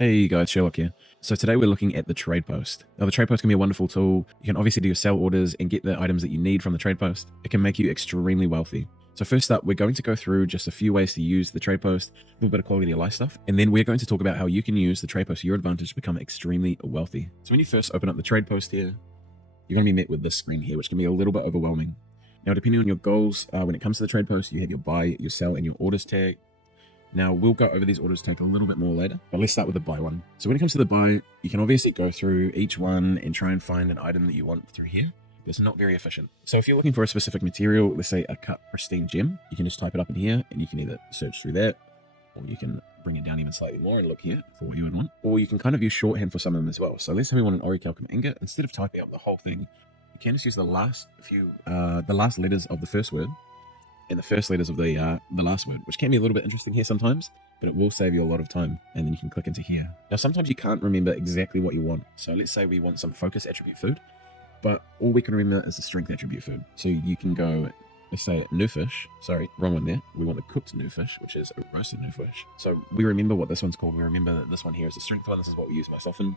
Hey guys, Sherlock here. So today we're looking at the trade post. Now the trade post can be a wonderful tool. You can obviously do your sell orders and get the items that you need from the trade post. It can make you extremely wealthy. So first up, we're going to go through just a few ways to use the trade post, a little bit of quality of life stuff, and then we're going to talk about how you can use the trade post to your advantage to become extremely wealthy. So when you first open up the trade post here, you're going to be met with this screen here, which can be a little bit overwhelming. Now, depending on your goals, when it comes to the trade post, you have your buy, your sell, and your orders tag. Now, we'll go over these orders take a little bit more later, but let's start with the buy one. So when it comes to the buy, you can obviously go through each one and try and find an item that you want through here. It's not very efficient. So if you're looking for a specific material, let's say a cut pristine gem, you can just type it up in here and you can either search through that, or you can bring it down even slightly more and look here for what you would want, or you can kind of use shorthand for some of them as well. So let's say we want an orichalcum ingot. Instead of typing up the whole thing, you can just use the last letters of the first word and the first letters of the last word, which can be a little bit interesting here sometimes, but it will save you a lot of time. And then you can click into here. Now, sometimes you can't remember exactly what you want. So let's say we want some focus attribute food, but all we can remember is the strength attribute food. So you can go, let's say new fish. Sorry, wrong one there. We want the cooked new fish, which is a roasted new fish. So we remember what this one's called. We remember that this one here is the strength one. This is what we use most often,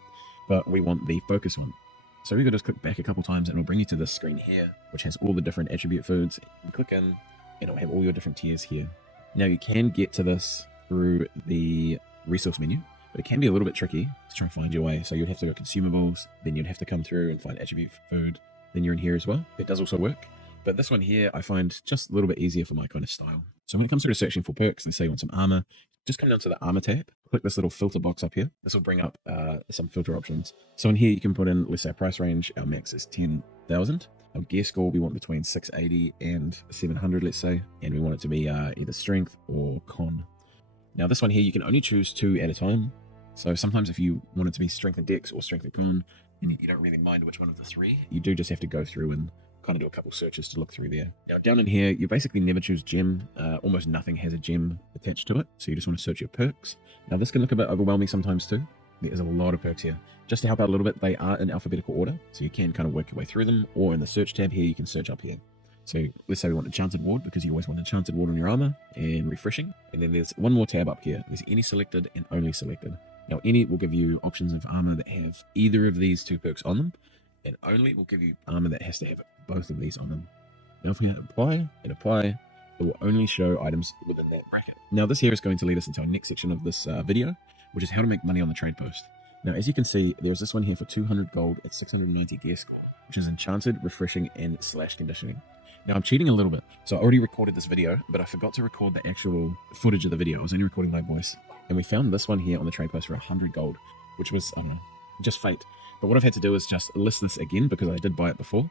but we want the focus one. So we could just click back a couple times and it'll bring you to this screen here, which has all the different attribute foods. You click in, and it'll have all your different tiers here. Now you can get to this through the resource menu, but it can be a little bit tricky to try and find your way. So you'd have to go consumables, then you'd have to come through and find attribute food. Then you're in here as well. It does also work. But this one here, I find just a little bit easier for my kind of style. So when it comes through to searching for perks, let's say you want some armor, just come down to the armor tab, click this little filter box up here. This will bring up some filter options. So in here, you can put in, let's say, a price range. Our max is 10,000. Our gear score, we want between 680 and 700, let's say, and we want it to be either strength or con. Now this one here, you can only choose 2 at a time. So sometimes if you want it to be strength and dex or strength and con, and you don't really mind which one of the 3, you do just have to go through and kind of do a couple searches to look through there. Now down in here, you basically never choose gem. Almost nothing has a gem attached to it. So you just want to search your perks. Now this can look a bit overwhelming sometimes too. There's a lot of perks here. Just to help out a little bit, they are in alphabetical order, so you can kind of work your way through them, or in the search tab here, you can search up here. So let's say we want Enchanted Ward, because you always want Enchanted Ward on your armor, and refreshing. And then there's one more tab up here. There's any selected and only selected. Now any will give you options of armor that have either of these 2 perks on them, and only will give you armor that has to have both of these on them. Now if we hit apply and apply, it will only show items within that bracket. Now this here is going to lead us into our next section of this video, which is how to make money on the trade post. Now, as you can see, there's this one here for 200 gold at 690 gear score, which is enchanted, refreshing, and / conditioning. Now, I'm cheating a little bit. So I already recorded this video, but I forgot to record the actual footage of the video. I was only recording my voice. And we found this one here on the trade post for 100 gold, which was, I don't know, just fate. But what I've had to do is just list this again because I did buy it before.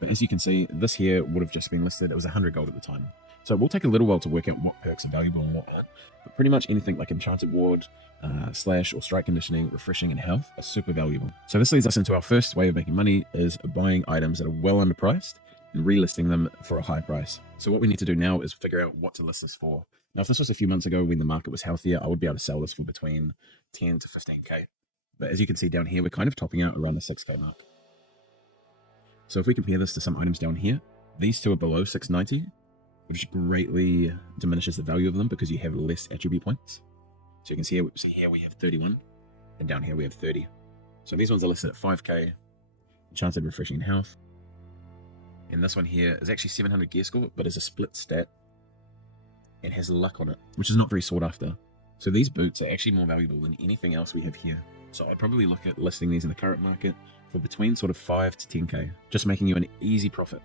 But as you can see, this here would have just been listed. It was 100 gold at the time. So it will take a little while to work out what perks are valuable and what aren't. But pretty much anything like Enchanted Ward, slash or strike conditioning, refreshing, and health are super valuable. So this leads us into our first way of making money, is buying items that are well underpriced and relisting them for a high price. So what we need to do now is figure out what to list this for. Now, if this was a few months ago when the market was healthier, I would be able to sell this for between 10 to 15k. But as you can see down here, we're kind of topping out around the 6k mark. So if we compare this to some items down here, these 2 are below 690, which greatly diminishes the value of them because you have less attribute points. So you can see here we have 31, and down here we have 30. So these ones are listed at 5k, enchanted, refreshing, and health. And this one here is actually 700 gear score, but is a split stat and has luck on it, which is not very sought after. So these boots are actually more valuable than anything else we have here. So I'd probably look at listing these in the current market for between sort of 5 to 10k, just making you an easy profit.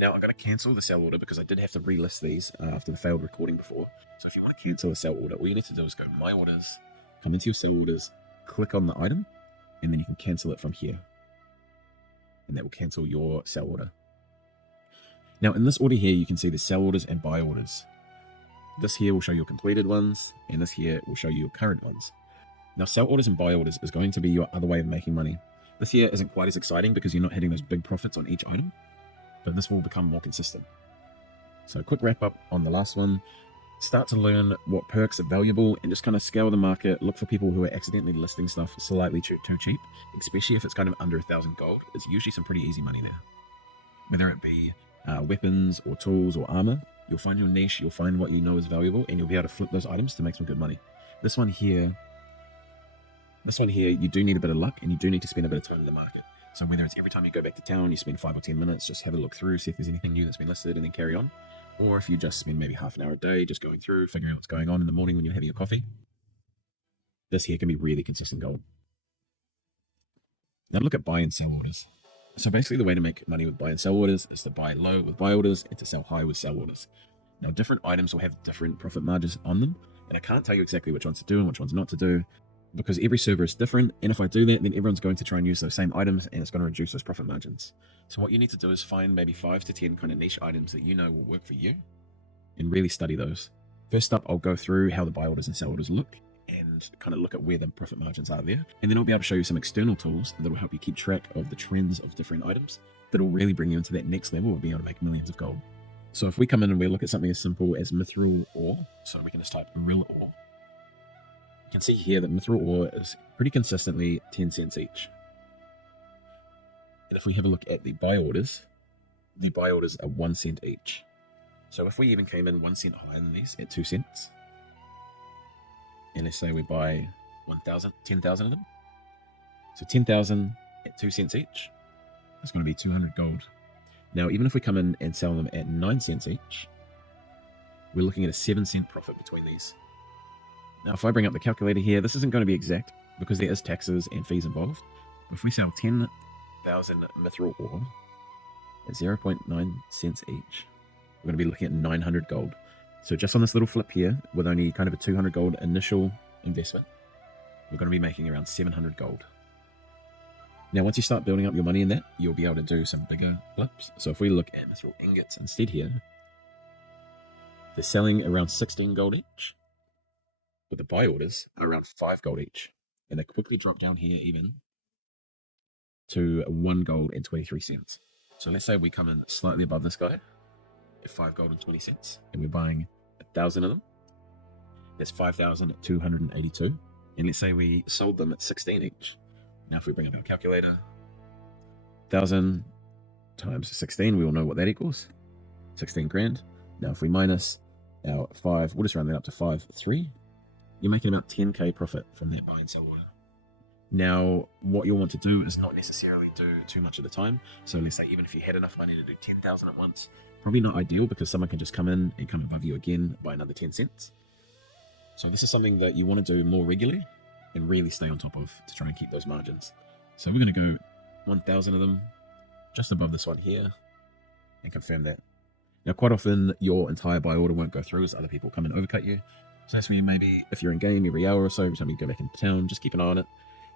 Now I'm going to cancel the sell order because I did have to relist these after the failed recording before. So if you want to cancel a sell order, all you need to do is go My Orders, come into your sell orders, click on the item, and then you can cancel it from here. And that will cancel your sell order. Now in this order here, you can see the sell orders and buy orders. This here will show your completed ones, and this here will show you your current ones. Now sell orders and buy orders is going to be your other way of making money. This here isn't quite as exciting because you're not hitting those big profits on each item, but this will become more consistent. So quick wrap up on the last one. Start to learn what perks are valuable and just kind of scale the market. Look for people who are accidentally listing stuff slightly too cheap, especially if it's kind of under 1,000 gold. It's usually some pretty easy money there. Whether it be weapons or tools or armor, you'll find your niche, you'll find what you know is valuable, and you'll be able to flip those items to make some good money. This one here This one here, you do need a bit of luck and you do need to spend a bit of time in the market. So whether it's every time you go back to town, you spend 5 or 10 minutes, just have a look through, see if there's anything new that's been listed and then carry on. Or if you just spend maybe half an hour a day just going through, figuring out what's going on in the morning when you're having your coffee. This here can be really consistent gold. Now look at buy and sell orders. So basically the way to make money with buy and sell orders is to buy low with buy orders and to sell high with sell orders. Now different items will have different profit margins on them, and I can't tell you exactly which ones to do and which ones not to do, because every server is different, and if I do that, then everyone's going to try and use those same items, and it's going to reduce those profit margins. So what you need to do is find maybe 5 to 10 kind of niche items that you know will work for you, and really study those. First up, I'll go through how the buy orders and sell orders look, and kind of look at where the profit margins are there. And then I'll be able to show you some external tools that will help you keep track of the trends of different items that will really bring you into that next level of being able to make millions of gold. So if we come in and we look at something as simple as mithril ore, so we can just type rill ore. You can see here that mithril ore is pretty consistently 10 cents each. And if we have a look at the buy orders are 1 cent each. So if we even came in 1 cent higher than these at 2 cents, and let's say we buy 10,000 of them. So 10,000 at 2 cents each, that's going to be 200 gold. Now, even if we come in and sell them at 9 cents each, we're looking at a 7 cent profit between these. Now, if I bring up the calculator here, this isn't going to be exact because there is taxes and fees involved. But if we sell 10,000 mithril ore at 0.9 cents each, we're going to be looking at 900 gold. So just on this little flip here, with only kind of a 200 gold initial investment, we're going to be making around 700 gold. Now, once you start building up your money in that, you'll be able to do some bigger flips. So if we look at mithril ingots instead here, they're selling around 16 gold each, but the buy orders are around 5 gold each. And they quickly drop down here even to 1 gold and 23 cents. So let's say we come in slightly above this guy at 5 gold and 20 cents, and we're buying 1,000 of them. That's 5,282. And let's say we sold them at 16 each. Now, if we bring up our calculator, 1,000 times 16, we all know what that equals. 16 grand. Now, if we minus our 5, we'll just round that up to 5,3. You're making about 10k profit from that buy and sell order. Now, what you'll want to do is not necessarily do too much at a time. So let's say even if you had enough money to do 10,000 at once, probably not ideal because someone can just come in and come above you again by another 10 cents. So this is something that you want to do more regularly and really stay on top of to try and keep those margins. So we're going to go 1,000 of them just above this one here and confirm that. Now, quite often your entire buy order won't go through as other people come and overcut you. So that's where maybe if you're in game every hour or so, every time you go back into town, just keep an eye on it,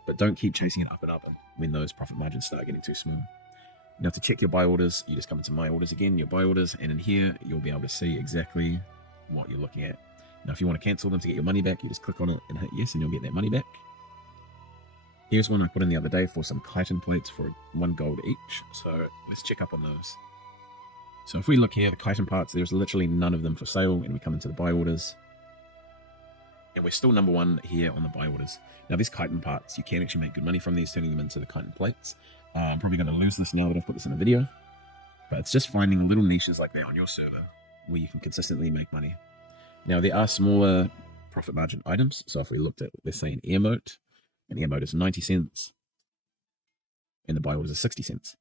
but don't keep chasing it up and up when those profit margins start getting too small. Now, to check your buy orders, you just come into my orders again, your buy orders, and in here you'll be able to see exactly what you're looking at. Now, if you want to cancel them to get your money back, you just click on it and hit yes, and you'll get that money back. Here's one I put in the other day for some chitin plates for 1 gold each. So let's check up on those. So if we look here, the chitin parts, there's literally none of them for sale, and we come into the buy orders. And we're still number 1 here on the buy orders. Now, these chitin parts, you can actually make good money from these, turning them into the chitin plates. I'm probably going to lose this now that I've put this in a video. But it's just finding little niches like that on your server where you can consistently make money. Now, there are smaller profit margin items. So if we looked at, let's say, an emote is 90 cents, and the buy orders are 60 cents.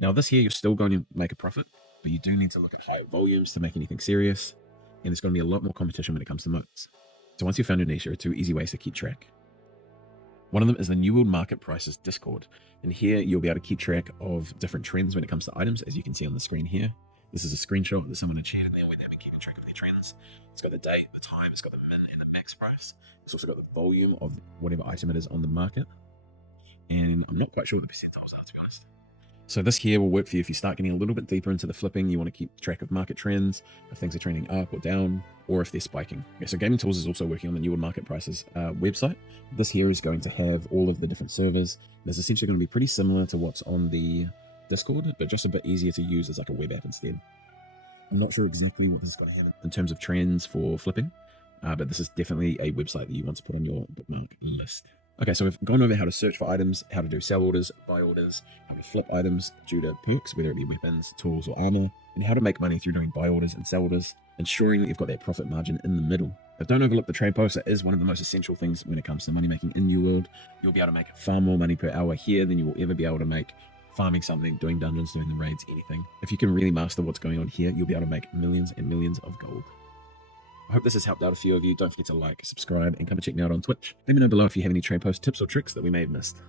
Now, this here, you're still going to make a profit, but you do need to look at higher volumes to make anything serious. And there's going to be a lot more competition when it comes to moats. So once you've found your niche, there are 2 easy ways to keep track. One of them is the New World Market Prices Discord. And here you'll be able to keep track of different trends when it comes to items, as you can see on the screen here. This is a screenshot that someone had shared in there when they've been keeping track of their trends. It's got the date, the time, it's got the min and the max price. It's also got the volume of whatever item it is on the market. And I'm not quite sure what the percentiles are, to be honest. So this here will work for you if you start getting a little bit deeper into the flipping. You want to keep track of market trends, if things are trending up or down, or if they're spiking. Okay, so Gaming Tools is also working on the New World Market Prices website. This here is going to have all of the different servers. It's essentially going to be pretty similar to what's on the Discord, but just a bit easier to use as like a web app instead. I'm not sure exactly what this is going to have in terms of trends for flipping, but this is definitely a website that you want to put on your bookmark list. Okay, so we've gone over how to search for items, how to do sell orders, buy orders, how to flip items due to perks, whether it be weapons, tools, or armor, and how to make money through doing buy orders and sell orders, ensuring that you've got that profit margin in the middle. But don't overlook the trade post. It is one of the most essential things when it comes to money making in New World. You'll be able to make far more money per hour here than you will ever be able to make farming something, doing dungeons, doing the raids, anything. If you can really master what's going on here, you'll be able to make millions and millions of gold. I hope this has helped out a few of you. Don't forget to like, subscribe, and come and check me out on Twitch. Let me know below if you have any trade post tips or tricks that we may have missed.